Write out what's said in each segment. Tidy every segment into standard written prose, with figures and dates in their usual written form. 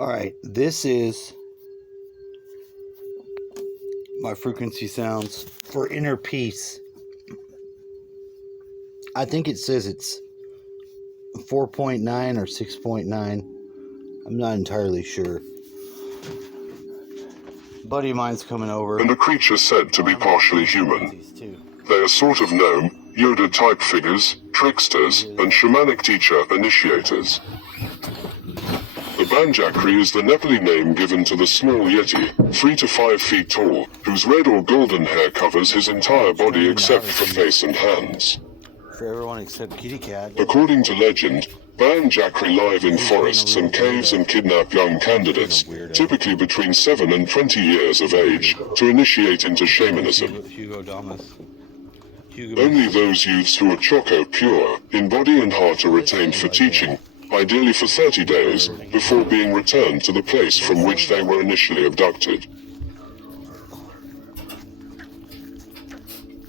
All right, this is my frequency sounds for inner peace. I think it says it's 4.9 or 6.9. I'm not entirely sure. A buddy of mine's coming over. And a creature said to be partially human. They are sort of gnome, Yoda-type figures, tricksters, and shamanic teacher initiators. The Banjakri is the Nepali name given to the small yeti, 3 to 5 feet tall, whose red or golden hair covers his entire body except for face and hands. For everyone except Kitty Cat. According to legend, Banjakri live in forests and caves and kidnap young candidates, typically between 7 and 20 years of age, to initiate into shamanism. Only those youths who are Choco pure, in body and heart are retained for teaching, ideally for 30 days, before being returned to the place from which they were initially abducted.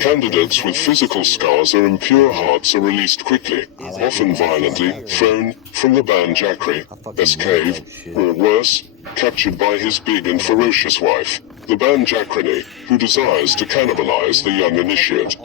Candidates with physical scars or impure hearts are released quickly, often violently, thrown from the Banjakri's cave, or worse, captured by his big and ferocious wife, the Banjakrini, who desires to cannibalize the young initiate.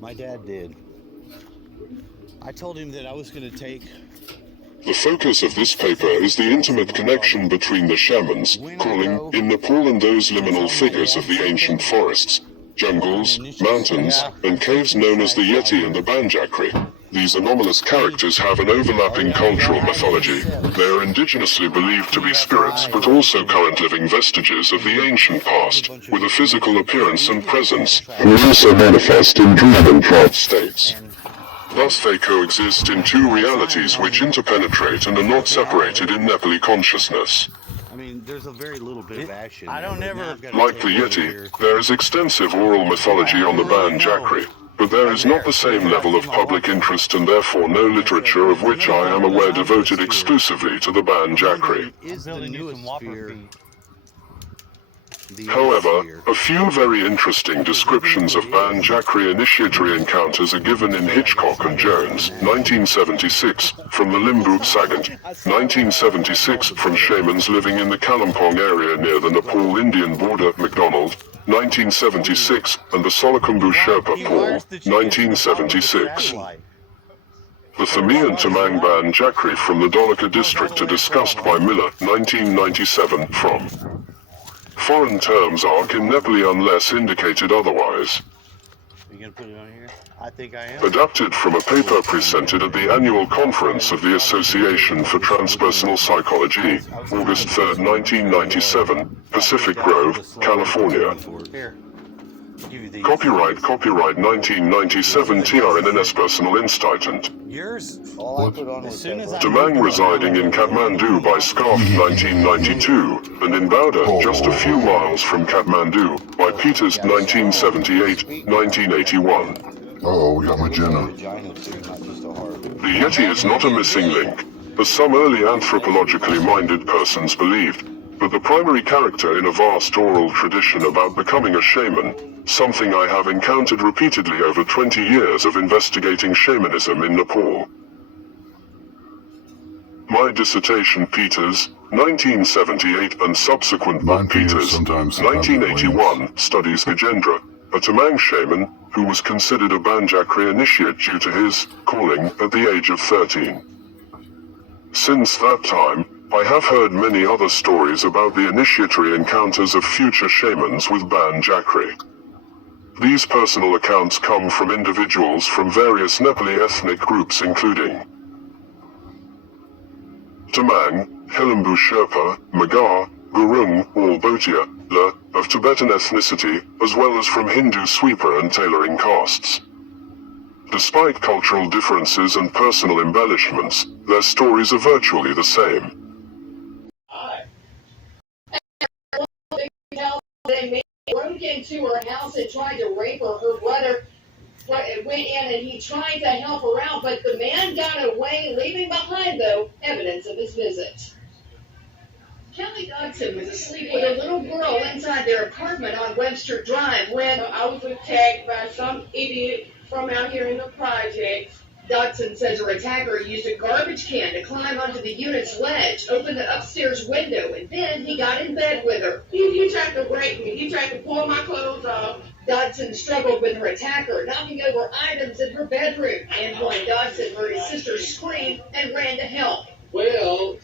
My dad did. I told him that I was going to take... The focus of this paper is the intimate connection between the shamans, calling in Nepal and those liminal figures of the ancient forests, jungles, mountains, and caves known as the Yeti and the Banjakri. These anomalous characters have an overlapping cultural mythology. They are indigenously believed to be spirits, but also current living vestiges of the ancient past, with a physical appearance and presence, who also manifest in dream and trance states. Thus they coexist in two realities which interpenetrate and are not separated in Nepali consciousness. I mean, there's a very little bit of action. Like the Yeti, there is extensive oral mythology on the Banjakri, but there is not the same level of public interest and therefore no literature of which I am aware devoted exclusively to the Banjakri. However, a few very interesting descriptions of Banjakri initiatory encounters are given in Hitchcock and Jones, 1976, from the Limbut Sagant, 1976, from shamans living in the Kalimpong area near the Nepal-Indian border, MacDonald, 1976, and the Solakumbu Sherpa Paul, 1976. The Thami and Tamang Banjakri from the Dolaka district are discussed by Miller, 1997, from Foreign terms are in Nepali unless indicated otherwise. You gonna put it on here? I think I am. Adapted from a paper presented at the annual conference of the Association for Transpersonal Psychology, August 3, 1997, Pacific Grove, California. Here. Copyright 1997 TRNNS Personal Institut. Yours? All I put on was Tamang residing in Kathmandu by Scarf 1992, and in Bauda, just a few miles from Kathmandu, by Peters 1978-1981. Uh-oh, we got Magenta. The Yeti is not a missing link, as some early anthropologically minded persons believed, but the primary character in a vast oral tradition about becoming a shaman, something I have encountered repeatedly over 20 years of investigating shamanism in Nepal. My dissertation Peters, 1978, and subsequent book Peters, 1981, studies Gajendra, a Tamang shaman, who was considered a Banjakri initiate due to his calling at the age of 13. Since that time, I have heard many other stories about the initiatory encounters of future shamans with Banjakri. These personal accounts come from individuals from various Nepali ethnic groups including Tamang, Hilimbu Sherpa, Magar, Gurung, or Bhotia, La, of Tibetan ethnicity, as well as from Hindu sweeper and tailoring castes. Despite cultural differences and personal embellishments, their stories are virtually the same. They broke into her house and tried to rape her. Her brother went in and he tried to help her out, but the man got away, leaving behind, though, evidence of his visit. Kelly Dodson was asleep with a little girl inside their apartment on Webster Drive when I was attacked by some idiot from out here in the projects. Dodson says her attacker used a garbage can to climb onto the unit's ledge, open the upstairs window, and then he got in bed with her. He tried to rape me. He tried to pull my clothes off. Dodson struggled with her attacker, knocking over items in her bedroom. Antoine Dodson heard his sister scream and ran to help. Well,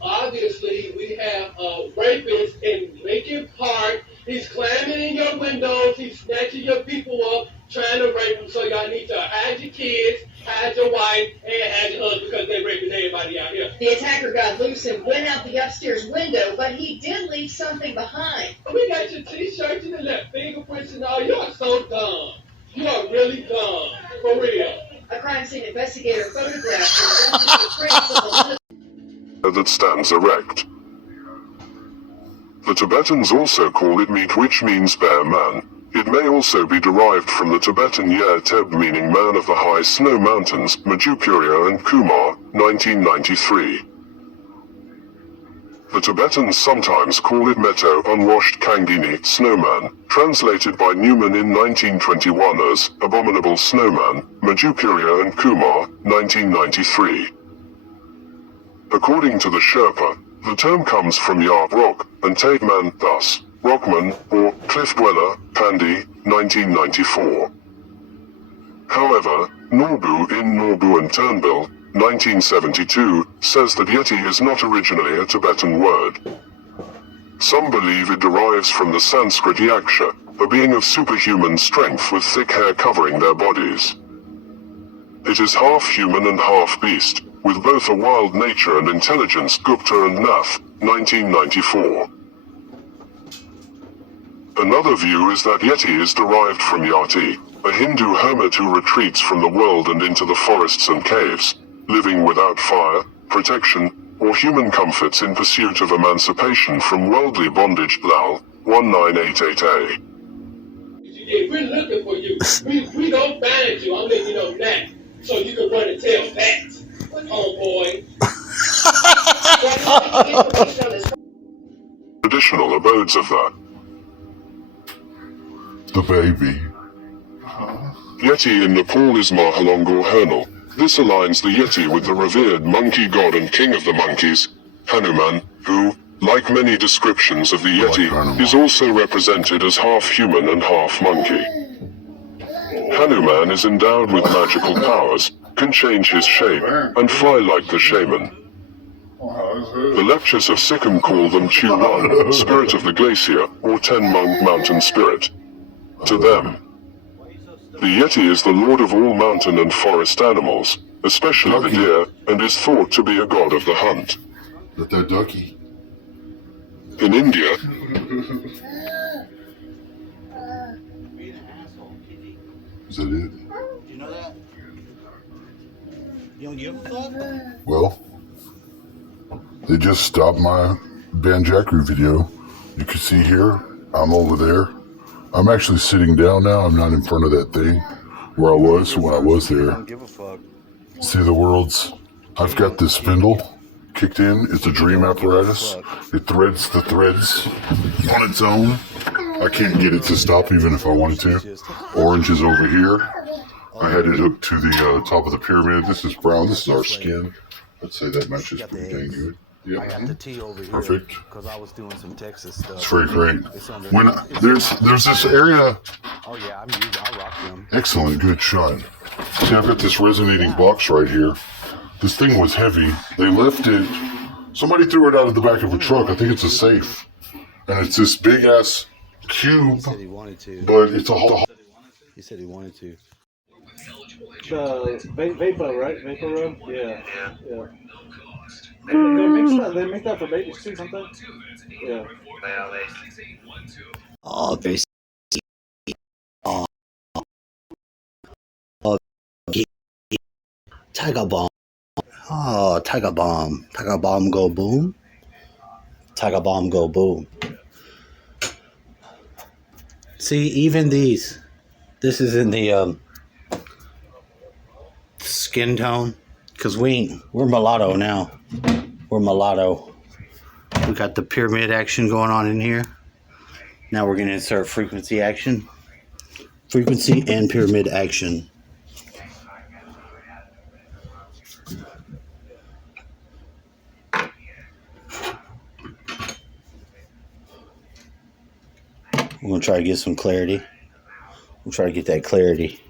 obviously, we have a rapist in Lincoln Park. He's climbing in your windows. He's snatching your people up, trying to rape them. So y'all need to hide your kids, hide your wife, and hide your husband because they're raping everybody out here. The attacker got loose and went out the upstairs window, but he did leave something behind. We got your t-shirts and the left fingerprints and all. You are so dumb. You are really dumb. For real. A crime scene investigator photographed the trace of the that stands erect. The Tibetans also call it meet, which means bear man. It may also be derived from the Tibetan Yer Teb, meaning man of the high snow mountains, Madhupurya and Kumar, 1993. The Tibetans sometimes call it Meto, unwashed Kangini, snowman, translated by Newman in 1921 as abominable snowman, Madhupurya and Kumar, 1993. According to the Sherpa, the term comes from Yarb Rock and Taveman, thus, Rockman, or Cliff Dweller, Pandi, 1994. However, Norbu in Norbu and Turnbull, 1972, says that Yeti is not originally a Tibetan word. Some believe it derives from the Sanskrit Yaksha, a being of superhuman strength with thick hair covering their bodies. It is half human and half beast, with both a wild nature and intelligence. Gupta and Nath, 1994. Another view is that Yeti is derived from Yati, a Hindu hermit who retreats from the world and into the forests and caves, living without fire, protection, or human comforts in pursuit of emancipation from worldly bondage. Lal, 1988a. Yeah, we're looking for you. We don't find you. I'm letting you know that. So you can run and tell that. Homeboy. Traditional abodes of The baby. Yeti in Nepal is Mahalongor Hernal. This aligns the Yeti with the revered monkey god and king of the monkeys, Hanuman, who, like many descriptions of the Yeti, is also represented as half human and half monkey. Hanuman is endowed with magical powers, can change his shape, and fly like the shaman. The lectures of Sikkim call them Chuan, spirit of the glacier, or Ten-Monk mountain spirit. To them, the Yeti is the lord of all mountain and forest animals, especially the deer, and is thought to be a god of the hunt. Let that ducky. In India, Is that it? You know that? You don't give a fuck? Well, they just stopped my Banjakru video. You can see here, I'm over there. I'm actually sitting down now. I'm not in front of that thing where I was when I was I there. don't give a fuck. See the world's... I've got this spindle kicked in. It's a dream apparatus. It threads the threads on its own. I can't get it to stop even if I wanted to. Orange is over here. I had it hooked to the top of the pyramid. This is brown. This is our skin. I'd say that matches pretty dang good. I got the tea over here. Perfect. Because I was doing some Texas stuff. It's very great. When there's this area. Oh yeah, I rock them. Excellent, good shot. See, I've got this resonating box right here. This thing was heavy. They left it. Somebody threw it out of the back of a truck. I think it's a safe, and it's this big ass cube. He said he wanted to. But it's a whole. He said he wanted to. The Vapo, right? Vapo Rub? Yeah. They make that for babies too, something. Yeah. Oh, there's. Tiger Bomb. Oh, Tiger Bomb. Tiger Bomb go boom. Tiger Bomb go boom. See, even these. This is in the skin tone. Because we're mulatto now. We're mulatto. We got the pyramid action going on in here. Now we're going to insert frequency action. Frequency and pyramid action. We're gonna try to get some clarity. We'll try to get that clarity.